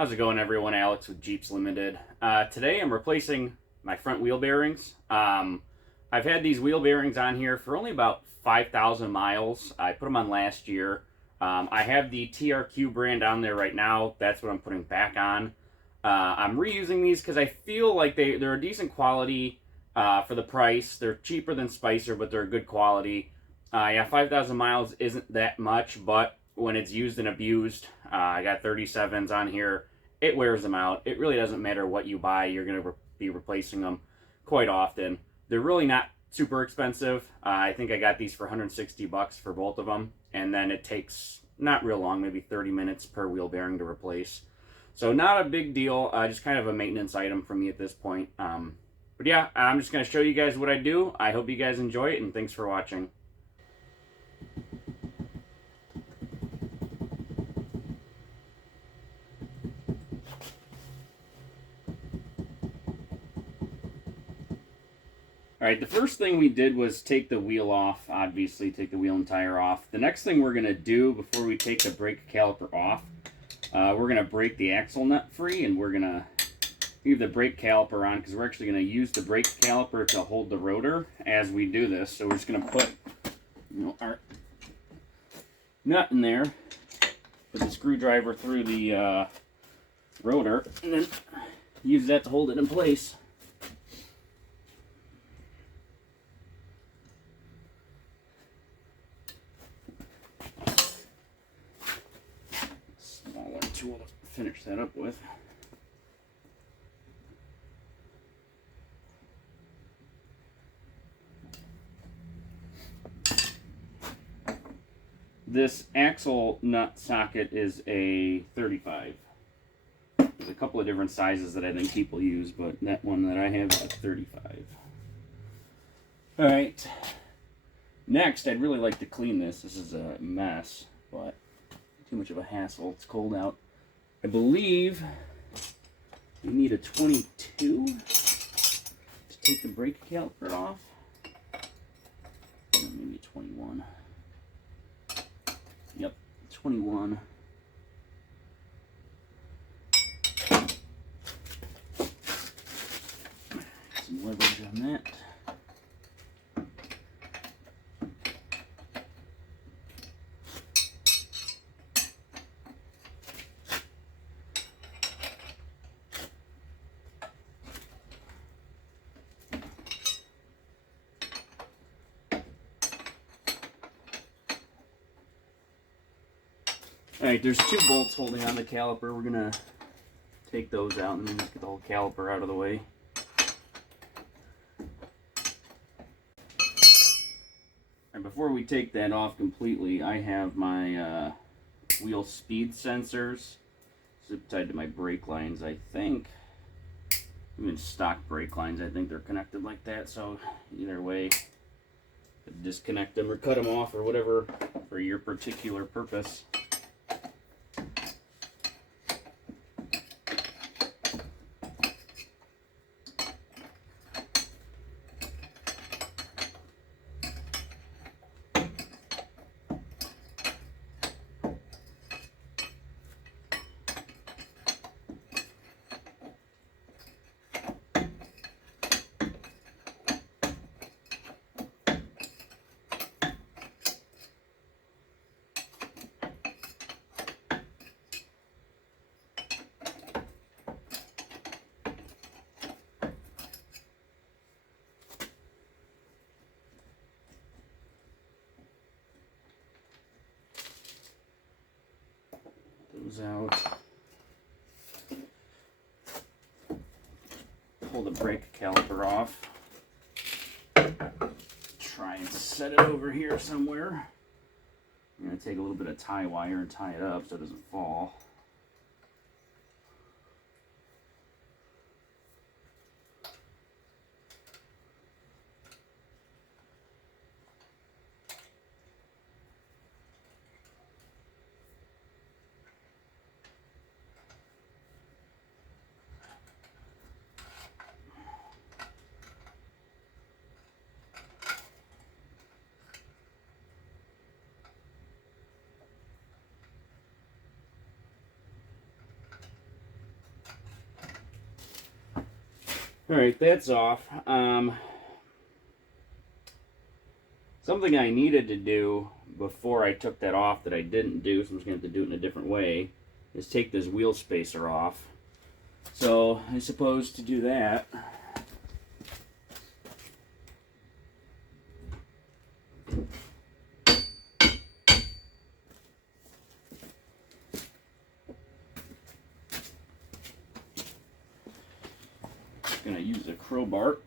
How's it going, everyone? Alex with Jeeps Limited. Today I'm replacing my front wheel bearings. I've had these wheel bearings on here for only about 5,000 miles. I put them on last year. I have the TRQ brand on there right now. That's what I'm putting back on. I'm reusing these because I feel like they're a decent quality for the price. They're cheaper than Spicer, but they're good quality. Yeah, 5,000 miles isn't that much, but when it's used and abused, I got 37s on here. It wears them out. It really doesn't matter what you buy. You're going to be replacing them quite often. They're really not super expensive. I think I got these for 160 bucks for both of them. And then it takes not real long, maybe 30 minutes per wheel bearing to replace. So not a big deal, just kind of a maintenance item for me at this point. But yeah, I'm just going to show you guys what I do. I hope you guys enjoy it, and thanks for watching. Alright, the first thing we did was take the wheel off, obviously, take the wheel and tire off. The next thing we're going to do before we take the brake caliper off, we're going to break the axle nut free, and we're going to leave the brake caliper on because we're actually going to use the brake caliper to hold the rotor as we do this. So we're just going to put our nut in there, put the screwdriver through the rotor, and then use that to hold it in place. Tool to finish that up with. This axle nut socket is a 35. There's a couple of different sizes that I think people use, but that one that I have is a 35. Alright, next I'd really like to clean this. This is a mess, but too much of a hassle. It's cold out. I believe you need a 22 to take the brake caliper off. Maybe 21. Yep, 21. Some leverage on that. Alright, there's two bolts holding on the caliper. We're going to take those out and then just get the whole caliper out of the way. And before we take that off completely, I have my wheel speed sensors zip tied to my brake lines, I think. Even stock brake lines, I think they're connected like that. So either way, disconnect them or cut them off or whatever for your particular purpose. Out. Pull the brake caliper off. Try and set it over here somewhere. I'm going to take a little bit of tie wire and tie it up so it doesn't fall. All right, that's off. Something I needed to do before I took that off that I didn't do, so I'm just going to have to do it in a different way, is take this wheel spacer off. So I suppose to do that, I'm going to use a crowbar.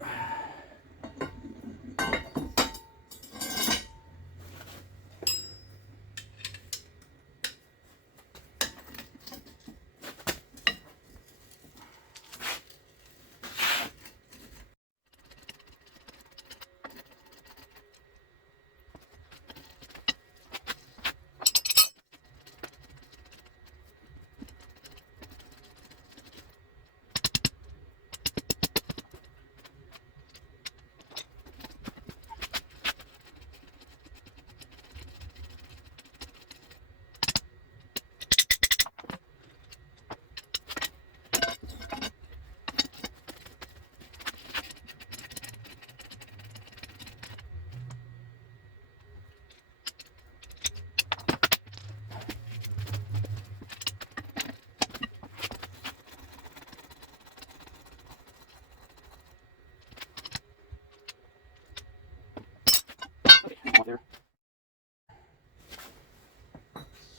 There.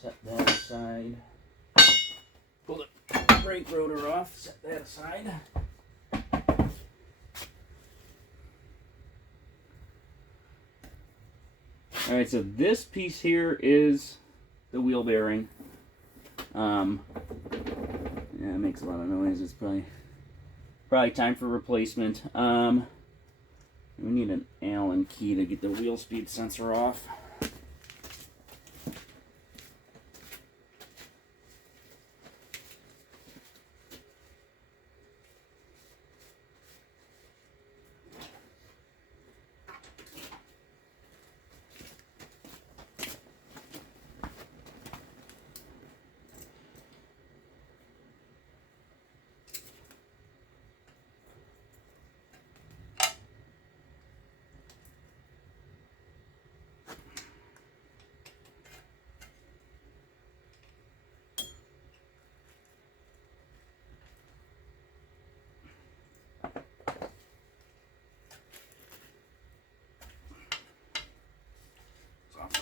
Set that aside. Pull the brake rotor off, set that aside. Alright, so this piece here is the wheel bearing. Yeah, it makes a lot of noise. It's probably time for replacement. We need an Allen key to get the wheel speed sensor off.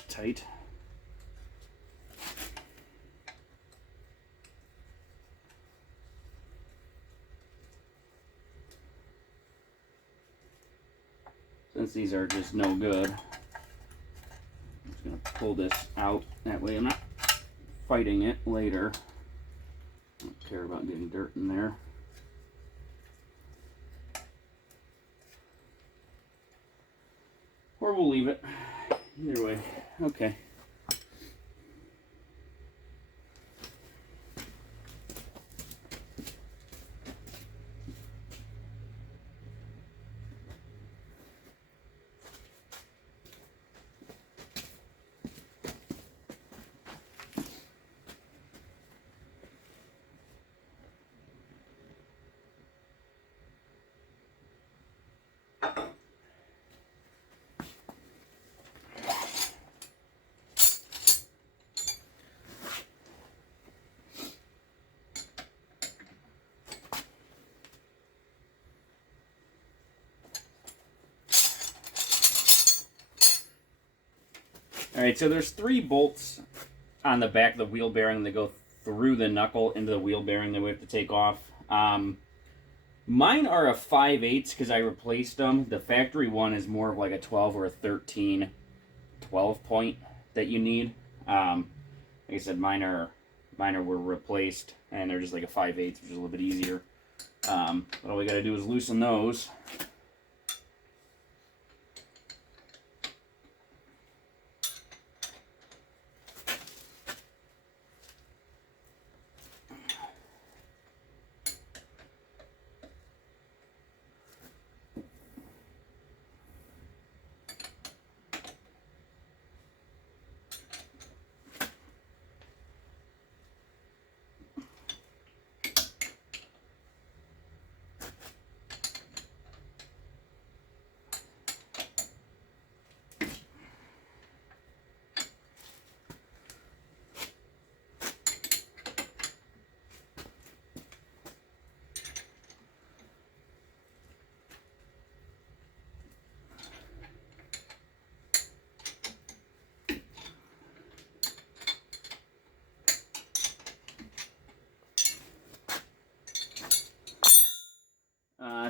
Tight. Since these are just no good, I'm just going to pull this out. That way I'm not fighting it later. I don't care about getting dirt in there. Or we'll leave it. Either way. Okay. Alright, so there's 3 bolts on the back of the wheel bearing that go through the knuckle into the wheel bearing that we have to take off. Mine are a 5/8 because I replaced them. The factory one is more of like a 12 or a 13, 12 point that you need. Like I said, mine were replaced and they're just like a 5/8, which is a little bit easier. But all we got to do is loosen those.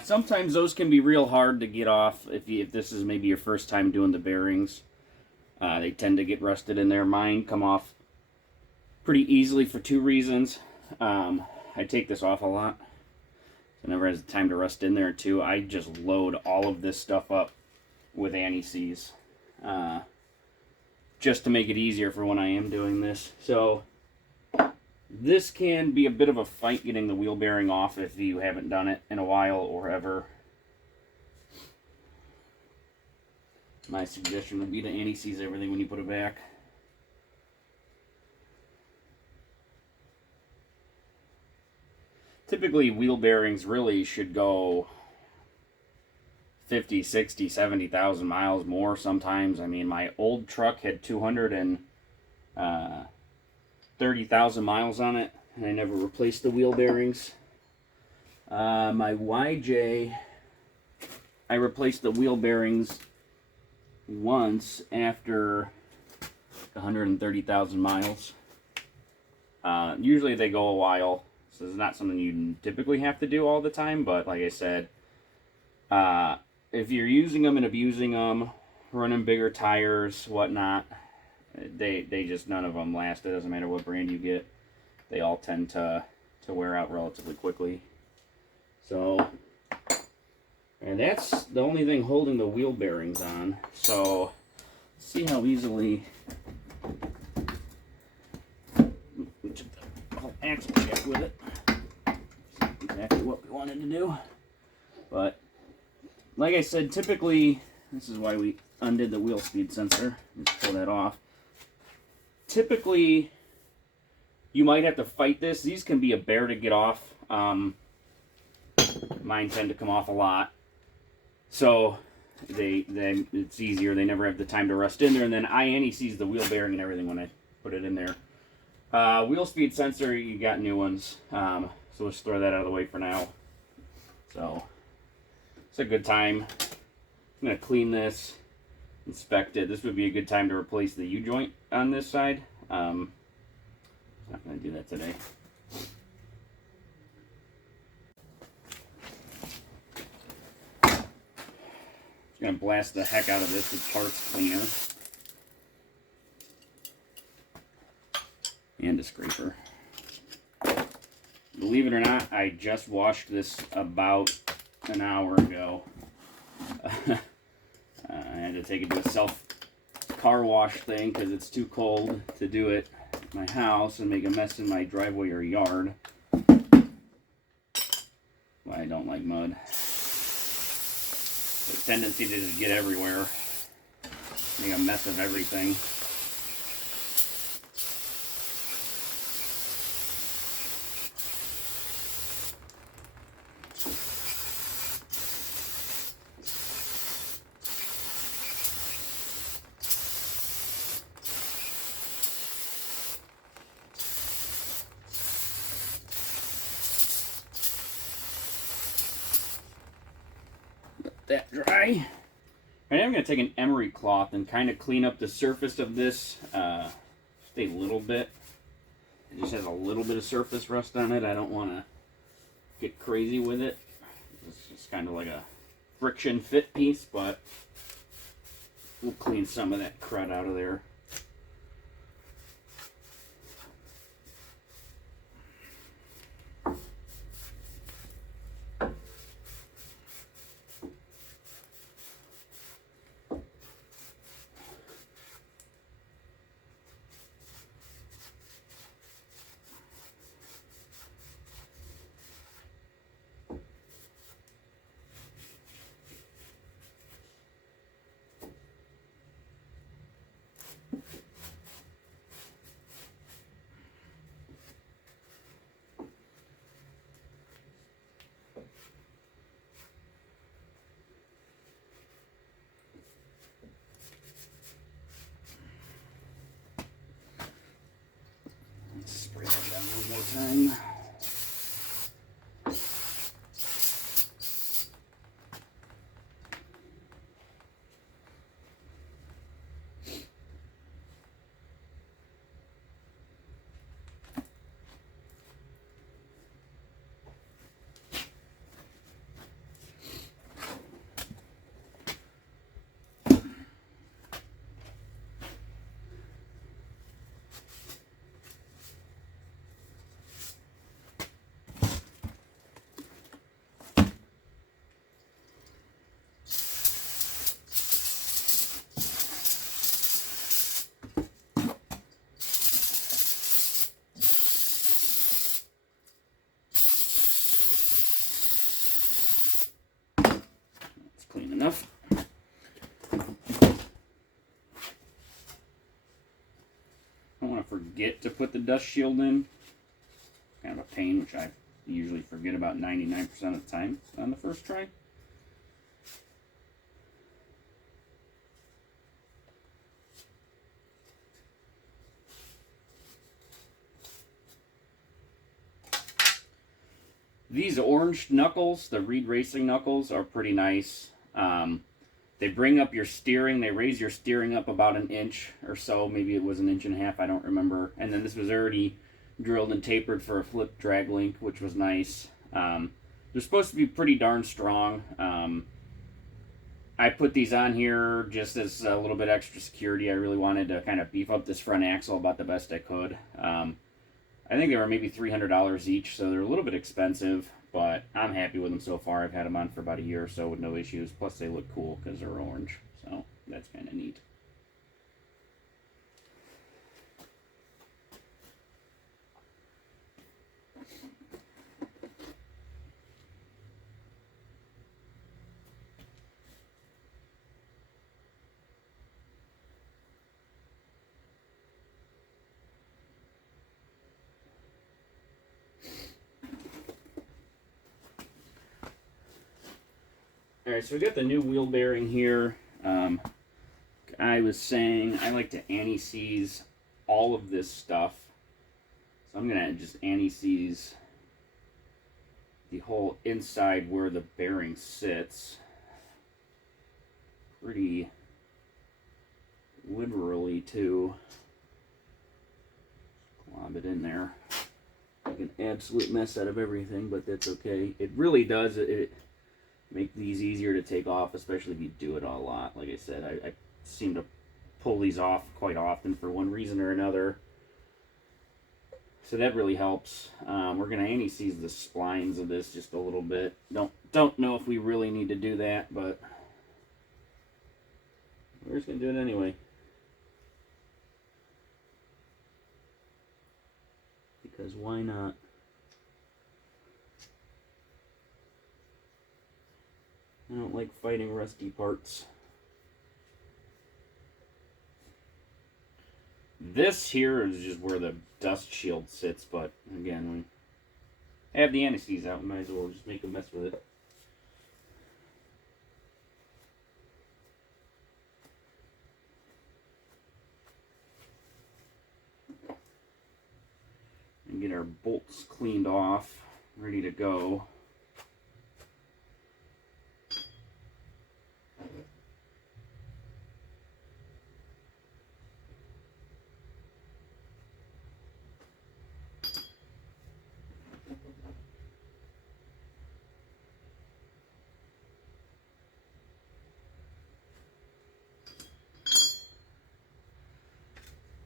Sometimes those can be real hard to get off if this is maybe your first time doing the bearings. They tend to get rusted in there. Mine come off pretty easily for two reasons. I take this off a lot. So never has time to rust in there too. I just load all of this stuff up with anti-seize. Just to make it easier for when I am doing this. So this can be a bit of a fight getting the wheel bearing off if you haven't done it in a while or ever. My suggestion would be to anti-seize everything when you put it back. Typically wheel bearings really should go 50, 60, 70,000 miles more sometimes. I mean, my old truck had 230,000 miles on it, and I never replaced the wheel bearings. My YJ, I replaced the wheel bearings once after 130,000 miles. Usually they go a while, so it's not something you typically have to do all the time, but like I said, if you're using them and abusing them, running bigger tires, whatnot, they just, none of them last. It doesn't matter what brand you get. They all tend to wear out relatively quickly. So, and that's the only thing holding the wheel bearings on. So, see how easily we took the whole axle check with it. Exactly what we wanted to do. But like I said, typically, this is why we undid the wheel speed sensor. Just pull that off. Typically, you might have to fight this. These can be a bear to get off. Mine tend to come off a lot. So, it's easier. They never have the time to rust in there. And then I anti-seize the wheel bearing and everything when I put it in there. Wheel speed sensor, you got new ones. So let's throw that out of the way for now. So, it's a good time. I'm going to clean this, inspect it. This would be a good time to replace the U-joint on this side. Not going to do that today. Just going to blast the heck out of this with parts cleaner. And a scraper. Believe it or not, I just washed this about an hour ago. I had to take it to a self car wash thing because it's too cold to do it at my house and make a mess in my driveway or yard. Well, I don't like mud. The tendency to just get everywhere, make a mess of everything. That dry. Right, I'm going to take an emery cloth and kind of clean up the surface of this. Just a little bit. It just has a little bit of surface rust on it. I don't want to get crazy with it. It's just kind of like a friction fit piece, but we'll clean some of that crud out of there. Spray that down one more time. enough. I don't want to forget to put the dust shield in. Kind of a pain, which I usually forget about 99% of the time on the first try. These orange knuckles, the Reed Racing knuckles, are pretty nice. They bring up your steering. They raise your steering up about an inch or so. Maybe it was an inch and a half. I don't remember. And then this was already drilled and tapered for a flip drag link, which was nice. They're supposed to be pretty darn strong. I put these on here just as a little bit extra security. I really wanted to kind of beef up this front axle about the best I could. I think they were maybe $300 each, so they're a little bit expensive, but I'm happy with them so far. I've had them on for about a year or so with no issues. Plus, they look cool because they're orange, so that's kind of neat. Alright, so we got the new wheel bearing here. I was saying I like to anti-seize all of this stuff. So I'm going to just anti-seize the whole inside where the bearing sits pretty liberally too. Glob it in there. Make an absolute mess out of everything, but that's okay. It really does. It make these easier to take off, especially if you do it a lot. Like I said, I seem to pull these off quite often for one reason or another. So that really helps. We're going to anti-seize the splines of this just a little bit. Don't know if we really need to do that, but we're just going to do it anyway. Because why not? I don't like fighting rusty parts. This here is just where the dust shield sits, but again, we have the anti-seize out, we might as well just make a mess with it. And get our bolts cleaned off, ready to go.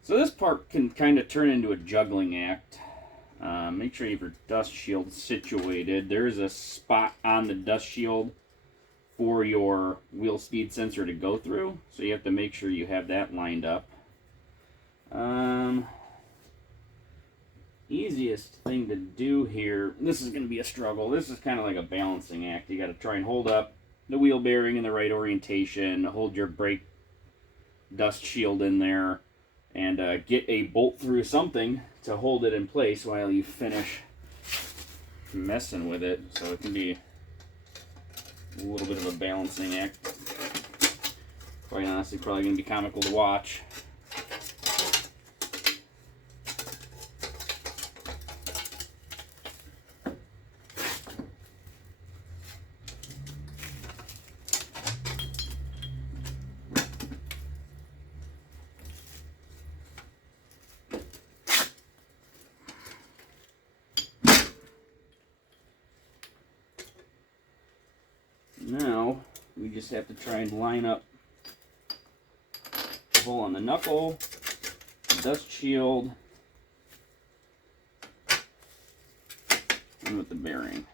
So this part can kind of turn into a juggling act. Make sure you have your dust shield situated. There's a spot on the dust shield for your wheel speed sensor to go through, so you have to make sure you have that lined up. Easiest thing to do here, this is going to be a struggle. This is kind of like a balancing act. You got to try and hold up the wheel bearing in the right orientation, hold your brake dust shield in there, and get a bolt through something to hold it in place while you finish messing with it. So it can be a little bit of a balancing act. Quite honestly, probably going to be comical to watch. Now, we just have to try and line up the hole on the knuckle, the dust shield, and with the bearing.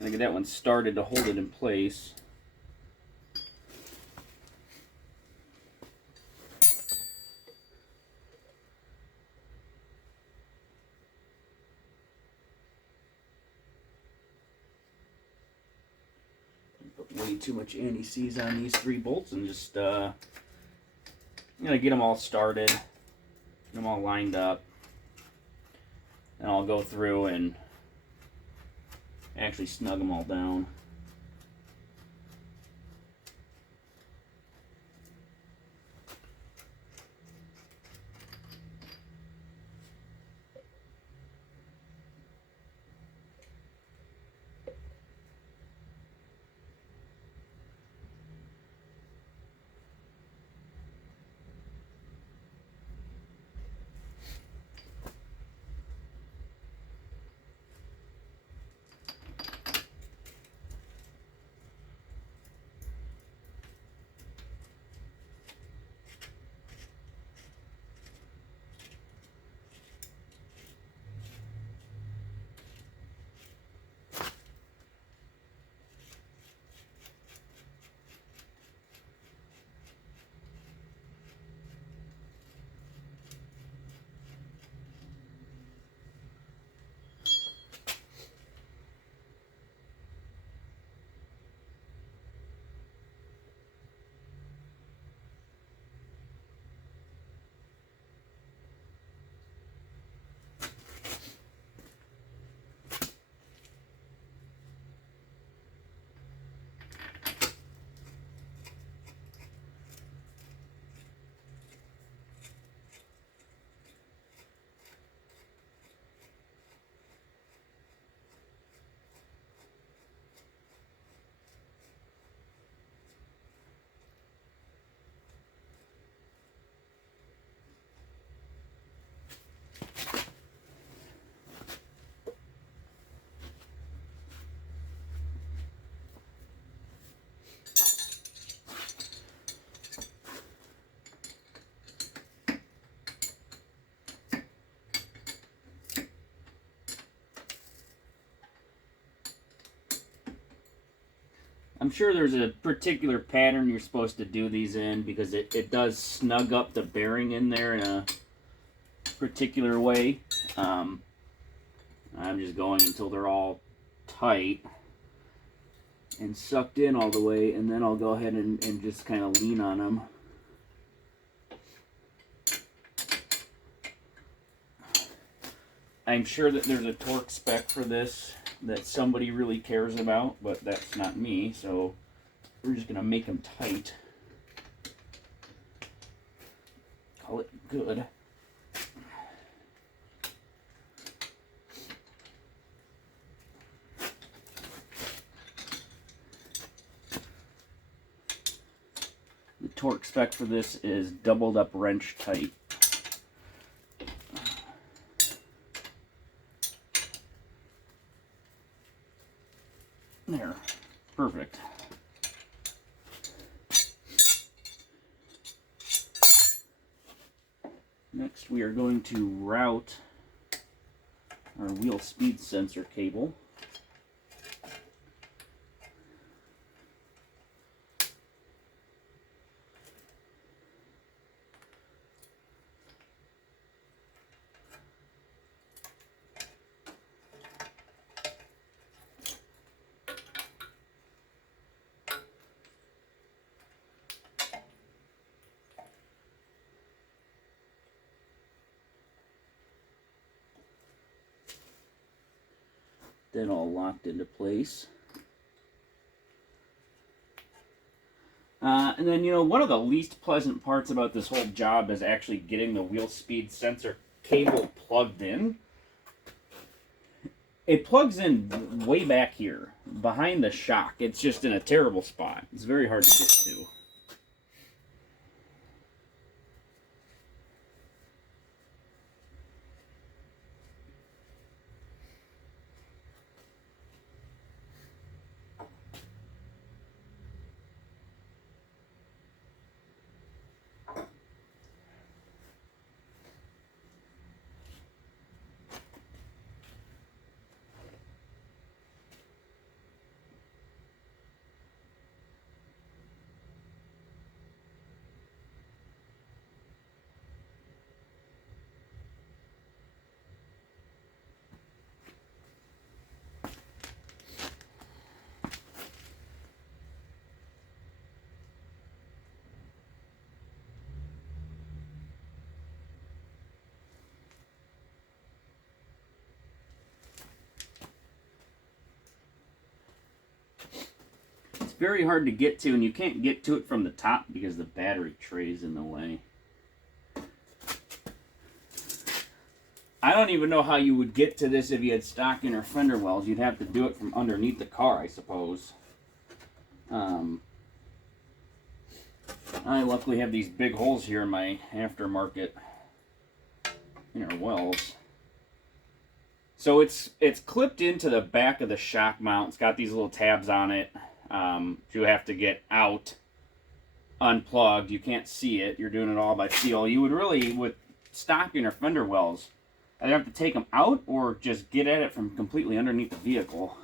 And get that one started to hold it in place. way too much anti-seize on these 3 bolts, and just I'm gonna get them all started, get them all lined up, and I'll go through and actually snug them all down. I'm sure there's a particular pattern you're supposed to do these in, because it does snug up the bearing in there in a particular way. I'm just going until they're all tight and sucked in all the way, and then I'll go ahead and just kind of lean on them. I'm sure that there's a torque spec for this that somebody really cares about, but that's not me, so we're just gonna make them tight. Call it good. The torque spec for this is doubled up wrench tight. There, perfect. Next, we are going to route our wheel speed sensor cable. Then all locked into place. And then, you know, one of the least pleasant parts about this whole job is actually getting the wheel speed sensor cable plugged in. It plugs in way back here, behind the shock. It's just in a terrible spot. It's very hard to get to. very hard to get to, and you can't get to it from the top because the battery tray is in the way. I don't even know how you would get to this if you had stock inner fender wells. You'd have to do it from underneath the car, I suppose. I luckily have these big holes here in my aftermarket inner wells. So it's clipped into the back of the shock mount. It's got these little tabs on it. You have to get out, unplugged. You can't see it. You're doing it all by feel. You would really, with stock inner fender wells, either have to take them out or just get at it from completely underneath the vehicle.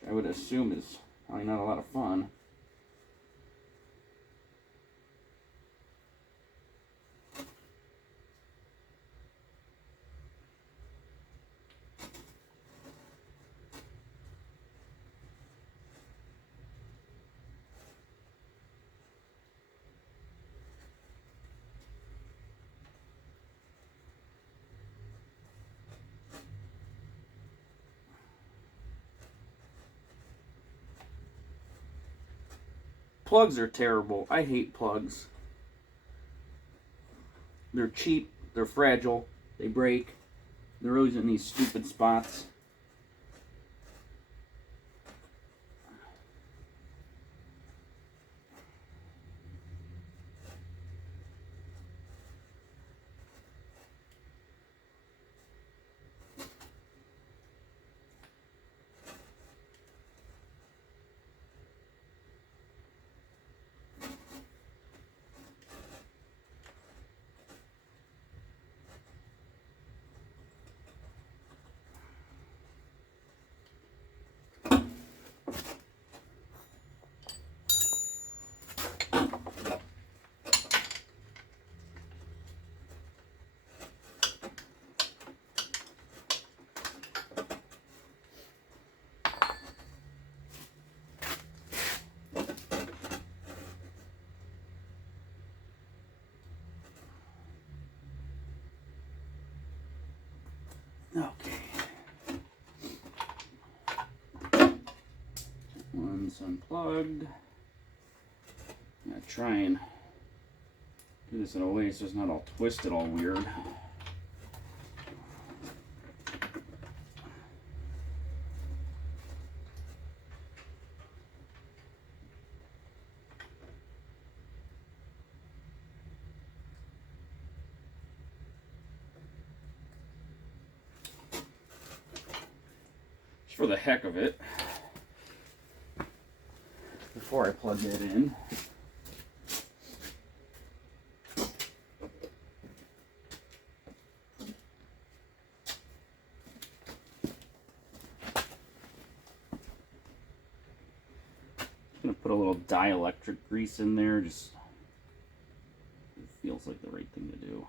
Which I would assume is probably not a lot of fun. Plugs are terrible. I hate plugs. They're cheap, they're fragile, they break. They're always in these stupid spots. Okay. One's unplugged. I'm gonna try and do this in a way so it's not all twisted, all weird. For the heck of it, before I plug that in, I'm going to put a little dielectric grease in there. Just it feels like the right thing to do.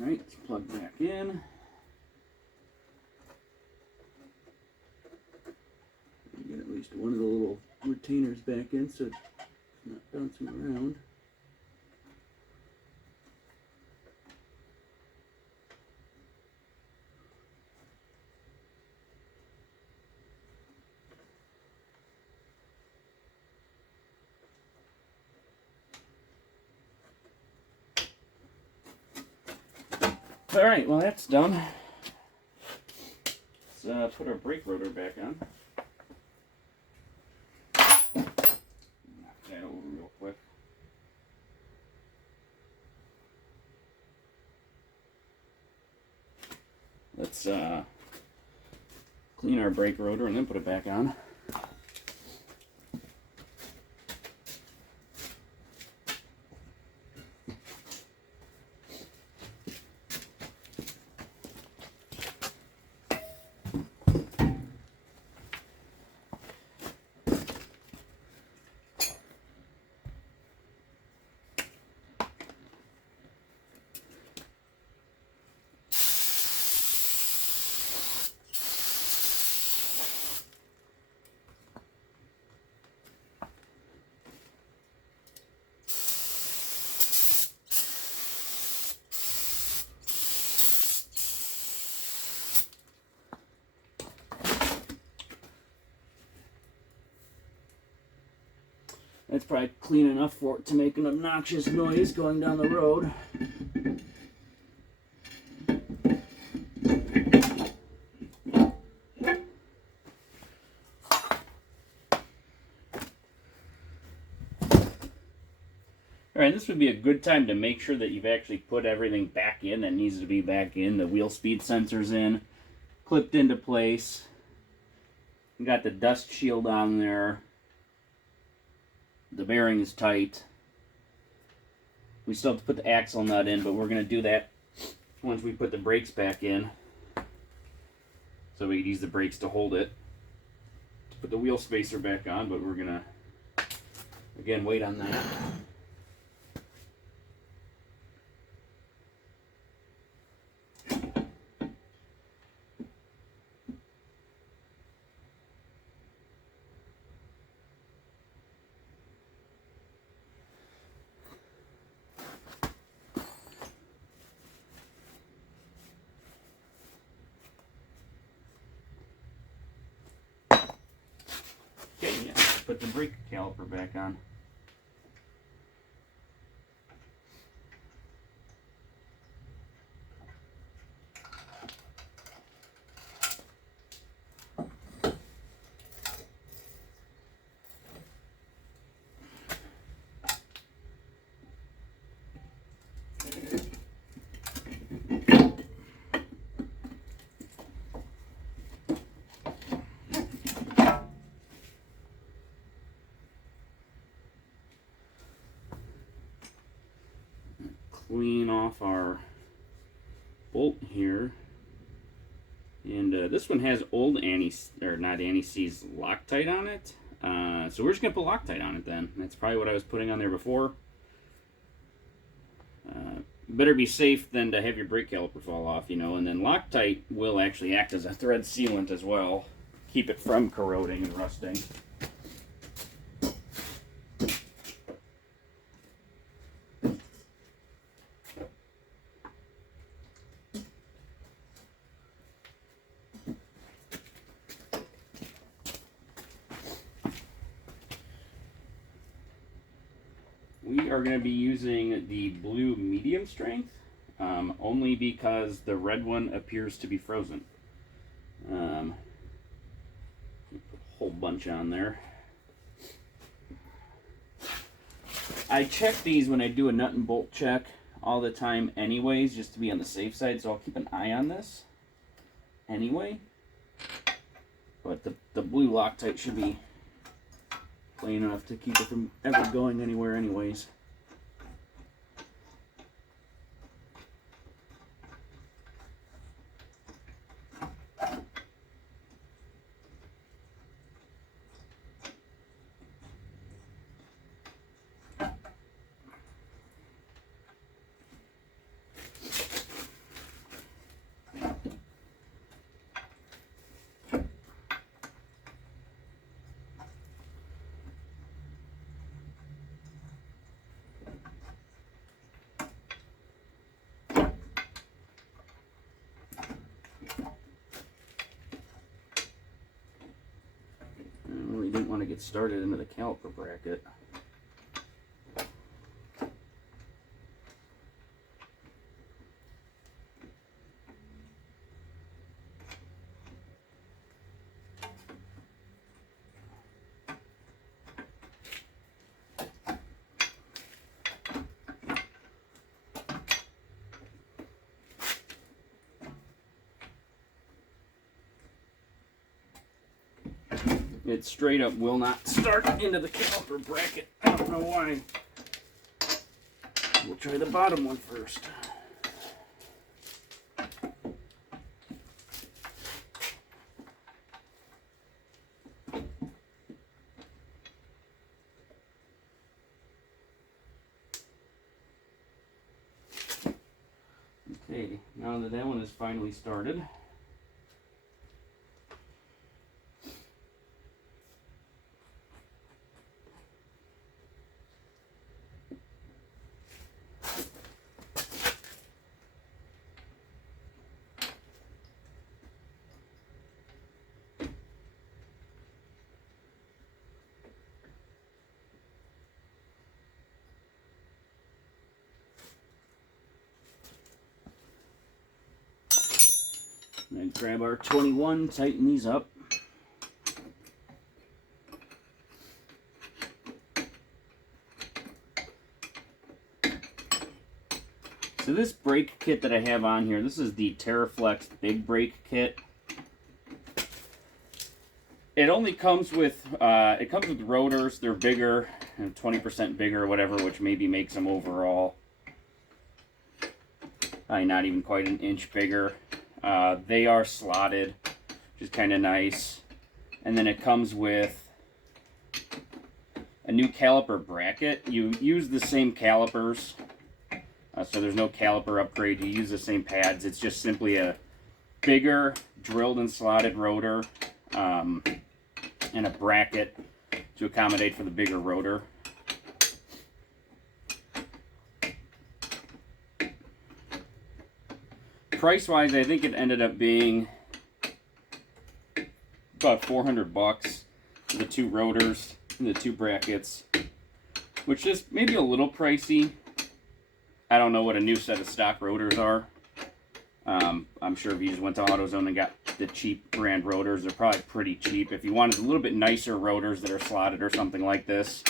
All right, let's plug back in. Get at least one of the little retainers back in so it's not bouncing around. All right, well that's done. Let's put our brake rotor back on. Knock that over real quick. Let's clean our brake rotor and then put it back on. That's probably clean enough for it to make an obnoxious noise going down the road. Alright, this would be a good time to make sure that you've actually put everything back in that needs to be back in. The wheel speed sensor's in, clipped into place. You got the dust shield on there. The bearing is tight. We still have to put the axle nut in, but we're going to do that once we put the brakes back in. So we can use the brakes to hold it. Put the wheel spacer back on, but we're going to, again, wait on that. Okay, yeah, put the brake caliper back on. Clean off our bolt here, and this one has old not anti-seize Loctite on it, so we're just gonna put Loctite on it then. That's probably what I was putting on there before. Better be safe than to have your brake caliper fall off, you know. And then Loctite will actually act as a thread sealant as well, keep it from corroding and rusting. We are going to be using the blue medium strength, only because the red one appears to be frozen. Put a whole bunch on there. I check these when I do a nut and bolt check all the time anyways, just to be on the safe side, so I'll keep an eye on this anyway. But the blue Loctite should be plain enough to keep it from ever going anywhere anyways. Didn't want to get started into the caliper bracket. It straight up will not start into the caliper bracket. I don't know why. We'll try the bottom one first. Okay, now that that one is finally started, and grab our 21, tighten these up. So this brake kit that I have on here, this is the TerraFlex Big Brake Kit. It only comes with rotors. They're bigger, 20% bigger or whatever, which maybe makes them overall not even quite an inch bigger. They are slotted, which is kind of nice. And then it comes with a new caliper bracket. You use the same calipers, so there's no caliper upgrade. You use the same pads. It's just simply a bigger drilled and slotted rotor and a bracket to accommodate for the bigger rotor. Price-wise, I think it ended up being about $400 for the two rotors and the two brackets, which is maybe a little pricey. I don't know what a new set of stock rotors are. I'm sure if you just went to AutoZone and got the cheap brand rotors, they're probably pretty cheap. If you wanted a little bit nicer rotors that are slotted or something like this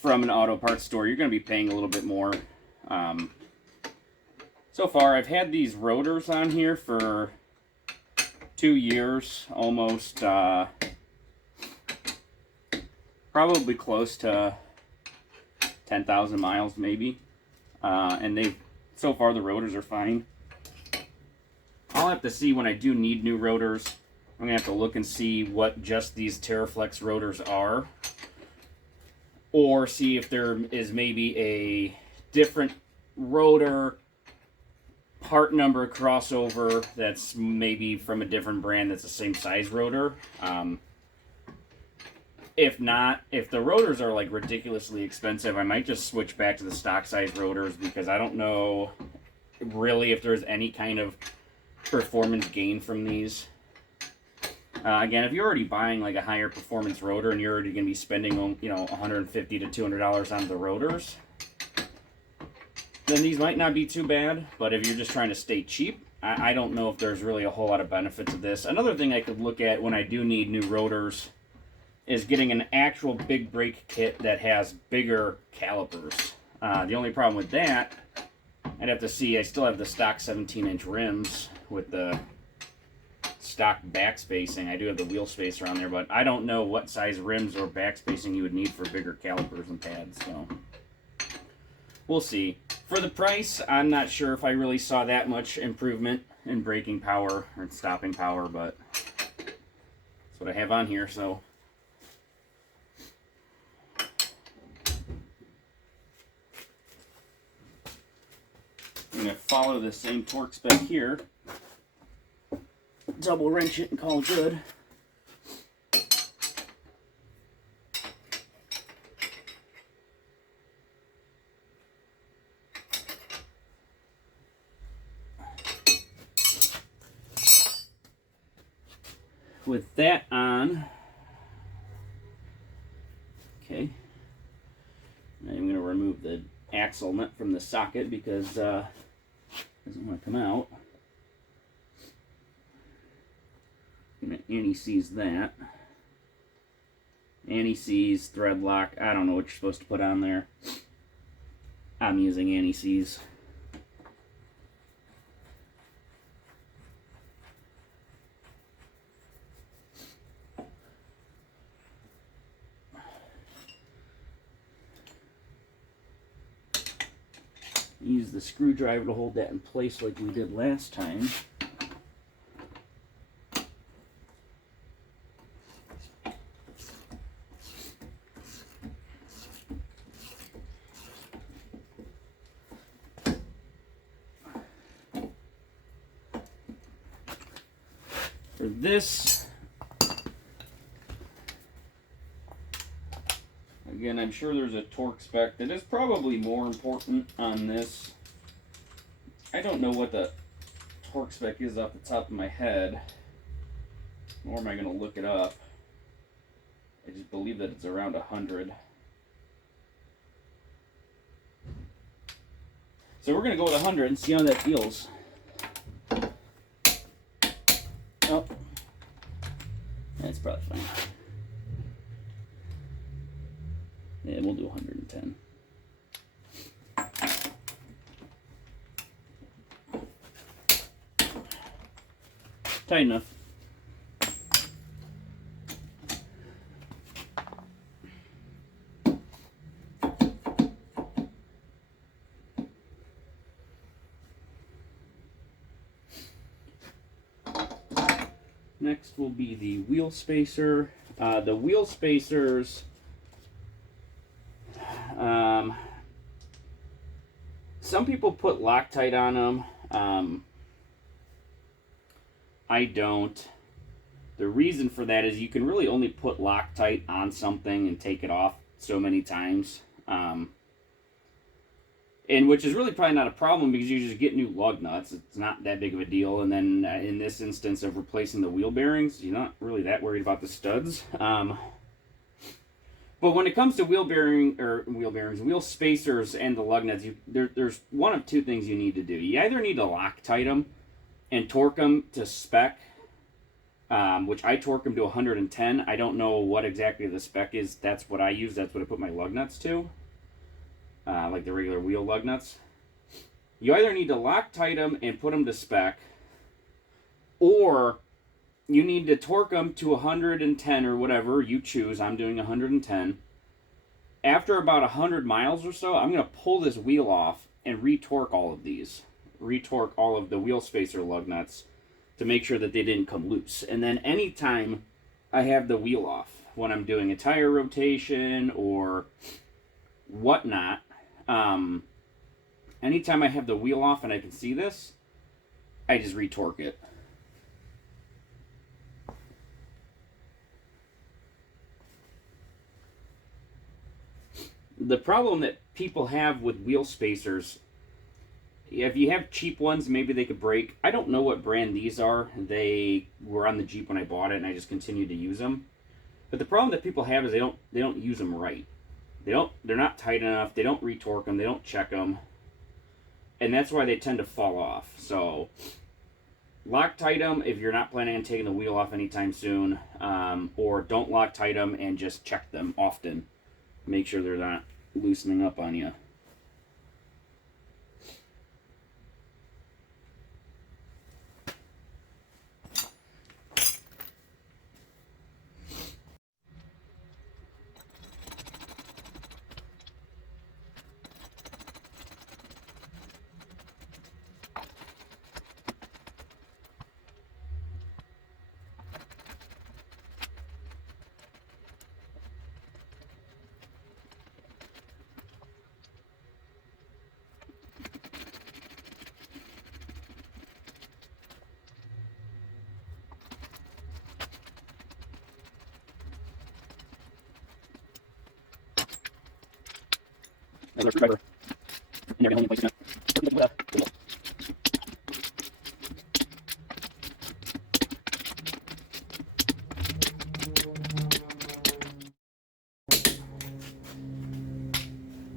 from an auto parts store, you're going to be paying a little bit more. So far, I've had these rotors on here for 2 years, almost, probably close to 10,000 miles maybe. And so far the rotors are fine. I'll have to see when I do need new rotors. I'm going to have to look and see what just these TerraFlex rotors are. Or see if there is maybe a different rotor part number crossover that's maybe from a different brand that's the same size rotor. If not, if the rotors are like ridiculously expensive, I might just switch back to the stock size rotors, because I don't know really if there's any kind of performance gain from these. Again, if you're already buying like a higher performance rotor and you're already going to be spending, $150 to $200 on the rotors, then these might not be too bad. But if you're just trying to stay cheap, I don't know if there's really a whole lot of benefit to this. Another thing I could look at when I do need new rotors is getting an actual big brake kit that has bigger calipers. The only problem with that, I'd have to see, I still have the stock 17-inch rims with the stock back spacing. I do have the wheel spacer on there, but I don't know what size rims or back spacing you would need for bigger calipers and pads, so we'll see. For the price, I'm not sure if I really saw that much improvement in braking power or stopping power, but that's what I have on here, so. I'm going to follow the same torque spec here, double wrench it and call it good. With that on, okay, I'm going to remove the axle nut from the socket because it doesn't want to come out. Anti-seize that. Anti-seize, thread lock. I don't know what you're supposed to put on there. I'm using anti-seize. use the screwdriver to hold that in place like we did last time. For this, again, I'm sure there's a torque spec that is probably more important on this. I don't know what the torque spec is off the top of my head, nor am I going to look it up. I just believe that it's around 100. So we're going to go with 100 and see how that feels. Oh, that's probably fine. Yeah, we'll do 110. Tight enough. Next will be the wheel spacer. The wheel spacers, some people put Loctite on them. I don't. The reason for that is you can really only put Loctite on something and take it off so many times. And which is really probably not a problem because you just get new lug nuts. It's not that big of a deal. And then in this instance of replacing the wheel bearings, you're not really that worried about the studs. But when it comes to wheel spacers and the lug nuts, there's one of two things you need to do. You either need to Loctite them and torque them to spec, which I torque them to 110. I don't know what exactly the spec is. That's what I use. That's what I put my lug nuts to. Like the regular wheel lug nuts. You either need to Loctite them and put them to spec, or you need to torque them to 110 or whatever you choose. I'm doing 110. After about 100 miles or so, I'm going to pull this wheel off and retorque all of these. Retorque all of the wheel spacer lug nuts to make sure that they didn't come loose. And then anytime I have the wheel off, when I'm doing a tire rotation or whatnot, anytime I have the wheel off and I can see this, I just retorque it. The problem that people have with wheel spacers, if you have cheap ones, maybe they could break. I don't know what brand these are. They were on the Jeep when I bought it, and I just continued to use them. But the problem that people have is they don't use them right. They're not tight enough. They don't retorque them. They don't check them, and that's why they tend to fall off. So Loctite them if you're not planning on taking the wheel off anytime soon, or don't Loctite them and just check them often. Make sure they're not loosening up on you. Another screwdriver. And you're going to place it.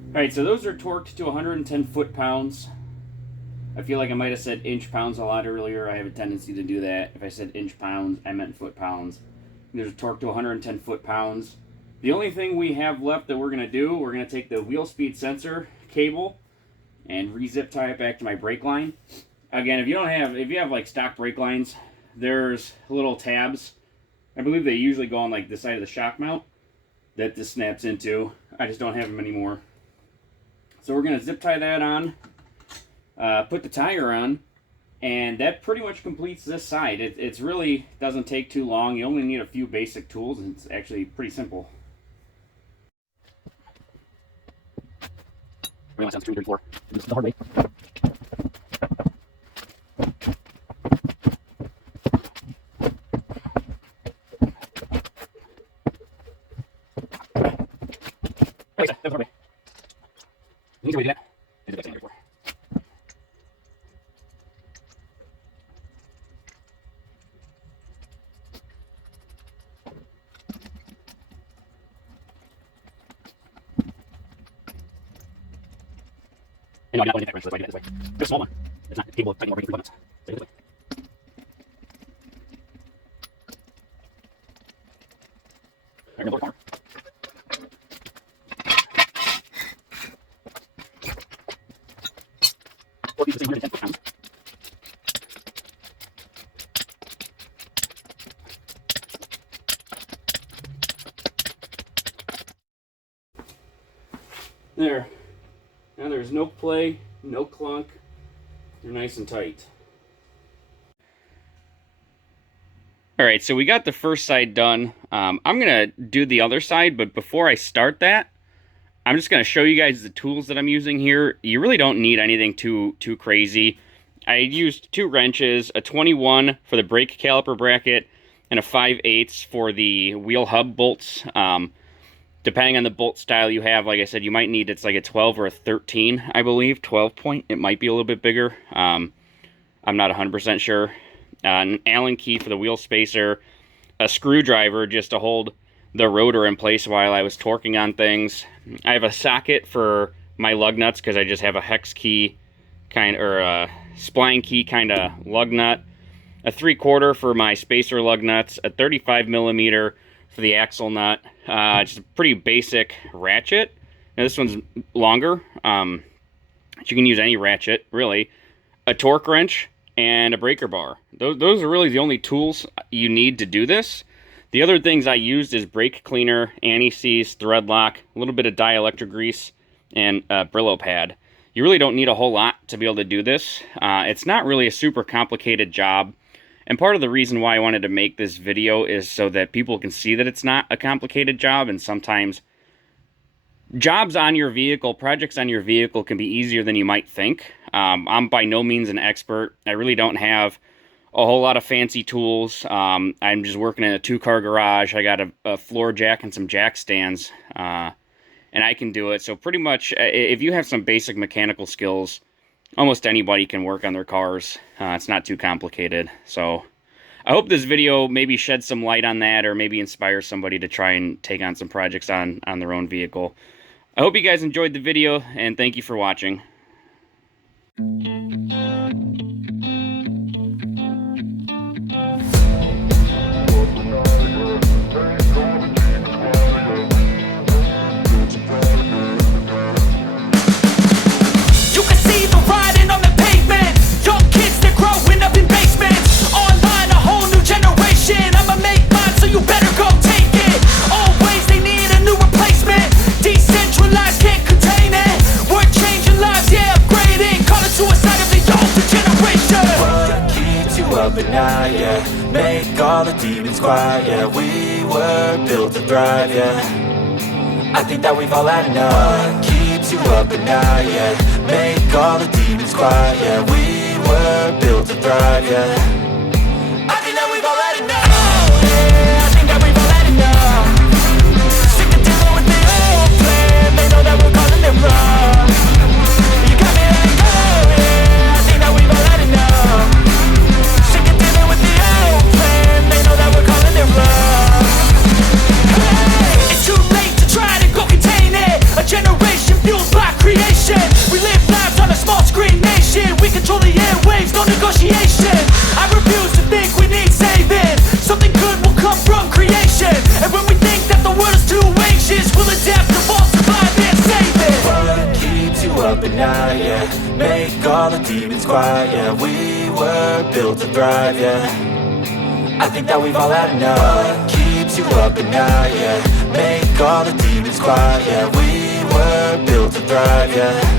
Alright, so those are torqued to 110 foot-pounds. I feel like I might have said inch-pounds a lot earlier. I have a tendency to do that. If I said inch-pounds, I meant foot-pounds. There's a torque to 110 foot-pounds. The only thing we have left that we're going to do, we're going to take the wheel speed sensor cable and re-zip tie it back to my brake line. Again, if you have like stock brake lines, there's little tabs. I believe they usually go on like the side of the shock mount that this snaps into. I just don't have them anymore. So we're going to zip tie that on. put the tire on, and that pretty much completes this side. It's really doesn't take too long. You only need a few basic tools, and it's actually pretty simple. This is the hard way. That was hard way. You can do that. I did that before. And no, I'm not putting that wrench, so that's why I do that this way. There's a small one. It's not capable of tightening or bringing 3 buttons. So I do it this way. Alright, lower corner. Four pieces, 110 foot-pounds. There. Now there's no play, no clunk. They're nice and tight. Alright, so we got the first side done. I'm going to do the other side, but before I start that, I'm just going to show you guys the tools that I'm using here. You really don't need anything too crazy. I used 2 wrenches, a 21 for the brake caliper bracket, and a 5/8 for the wheel hub bolts. Depending on the bolt style you have, like I said, you might need, it's like a 12 or a 13, I believe, 12 point. It might be a little bit bigger. I'm not 100% sure. An Allen key for the wheel spacer, a screwdriver just to hold the rotor in place while I was torquing on things. I have a socket for my lug nuts because I just have a hex key or a spline key kind of lug nut. A 3/4 for my spacer lug nuts, a 35mm for the axle nut. Just a pretty basic ratchet. Now this one's longer. You can use any ratchet, really. A torque wrench and a breaker bar. Those are really the only tools you need to do this. The other things I used is brake cleaner, anti-seize, thread lock, a little bit of dielectric grease, and a Brillo pad. You really don't need a whole lot to be able to do this. It's not really a super complicated job. And part of the reason why I wanted to make this video is so that people can see that it's not a complicated job, and sometimes jobs on your vehicle, projects on your vehicle can be easier than you might think. I'm by no means an expert. I really don't have a whole lot of fancy tools. I'm just working in a 2-car garage. I got a floor jack and some jack stands, and I can do it. So pretty much, if you have some basic mechanical skills, almost anybody can work on their cars. It's not too complicated. So I hope this video maybe sheds some light on that, or maybe inspires somebody to try and take on some projects on their own vehicle. I hope you guys enjoyed the video, and thank you for watching. Yeah, make all the demons quiet. Yeah, we were built to thrive. Yeah, I think that we've all had enough. What keeps you up at night? Yeah, make all the demons quiet. Yeah, we were built to thrive. Yeah, I think that we've all had enough. Oh, yeah, I think that we've all had enough. Sick of dealing with the old plan. They know that we're calling it wrong. You got me like, oh yeah, I think that we've all had enough. It's too late to try to go contain it. A generation fueled by creation. We live lives on a small screen nation. We control the airwaves, no negotiation. I refuse to think we need saving. Something good will come from creation. And when we think that the world is too anxious, we'll adapt, evolve, survive, and save it. What keeps you up at night? Yeah, make all the demons quiet. Yeah, we were built to thrive. Yeah, I think that we've all had enough. What keeps you up at night? Yeah, make all the demons quiet. Yeah, we were built to thrive. Yeah.